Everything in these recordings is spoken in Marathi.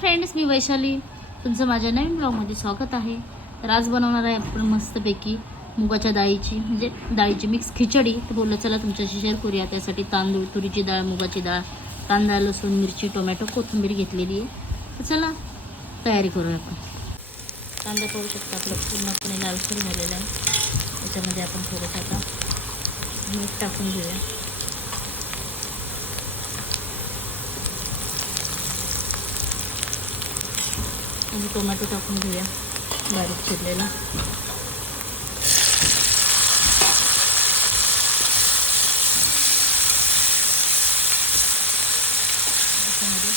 फ्रेंड्स, मी वैशाली, तुमचं माझ्या नवीन ब्लॉगमध्ये स्वागत आहे. तर आज बनवणार आहे आपण मस्तपैकी मुगाच्या डाळीची मिक्स खिचडी. तर बोललं चला तुमच्याशी शेअर करूया. त्यासाठी तांदूळ, तुरीची डाळ, मुगाची डाळ, कांदा, लसूण, मिरची, टोमॅटो, कोथिंबीर घेतलेली आहे. तर चला तयारी करूया आपण. कांदा पाहू शकता आपलं पूर्णपणे लालसर झालेला आहे. त्याच्यामध्ये आपण थोडंसं आता मीठ टाकून घेऊया. आणि टोमॅटो टाकून घेऊया बारीक चिरलेला. त्याच्यामध्ये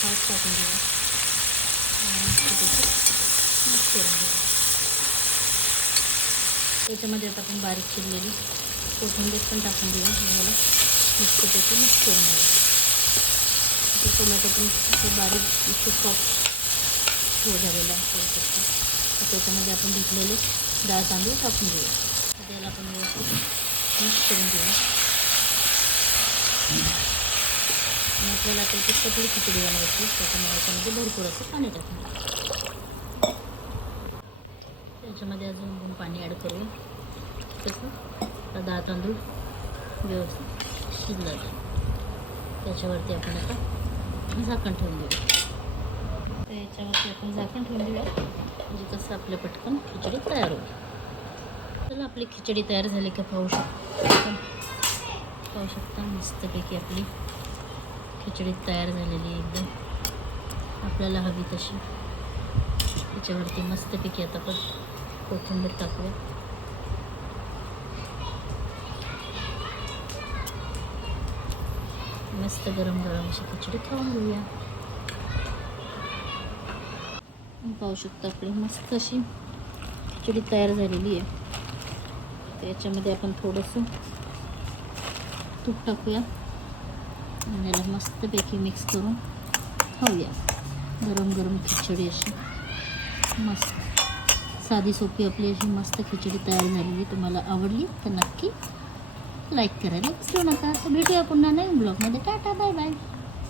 हळद टाकून घेऊया मिक्स करून घेऊया. त्याच्यामध्ये आता आपण बारीक चिरलेली कोथिंबीर पण टाकून घेऊया. मला मस्तपैकी मिक्स करून घेऊया. टोमॅटो पण असं बारीक सॉफ्ट हो झालेला करू शकतो. तर त्याच्यामध्ये आपण घेतलेले डाळ तांदूळ टाकून घेऊया. त्याला आपण व्यवस्थित मिक्स करून घेऊया. आणि आपल्याला त्याची पतली खिचडी बनवायची. त्याच्यामुळे याच्यामध्ये भरपूर असं पाणी टाकून त्याच्यामध्ये अजून पाणी ॲड करूया. तसं डाळ तांदूळ व्यवस्थित शिजलं त्याच्यावरती आपण आता झाकण ठेवून देऊया. तर याच्यावरती आपण झाकण ठेवून देऊया, म्हणजे कसं आपल्या पटकन खिचडी तयार होईल. चला आपली खिचडी तयार झाली की पाहू शकता मस्तपैकी आपली खिचडी तयार झालेली आहे. एकदम आपल्याला हवी तशी. त्याच्यावरती मस्तपैकी आता आपण कोथिंबीर टाकूया. मस्त गरम गरम अशी खिचडी खाऊन घेऊया. पाहू शकता आपली मस्त अशी खिचडी तयार झालेली आहे. त्याच्यामध्ये आपण थोडंसं तूप टाकूया आणि याला मस्तपैकी मिक्स करून खाऊया. गरम गरम खिचडी अशी मस्त साधी सोपी आपली अशी मस्त खिचडी तयार झालेली. तुम्हाला आवडली तर नक्की लाईक करायला विसरू नका. तर भेटूया पुन्हा नवीन ब्लॉगमध्ये. Tata, bye bye.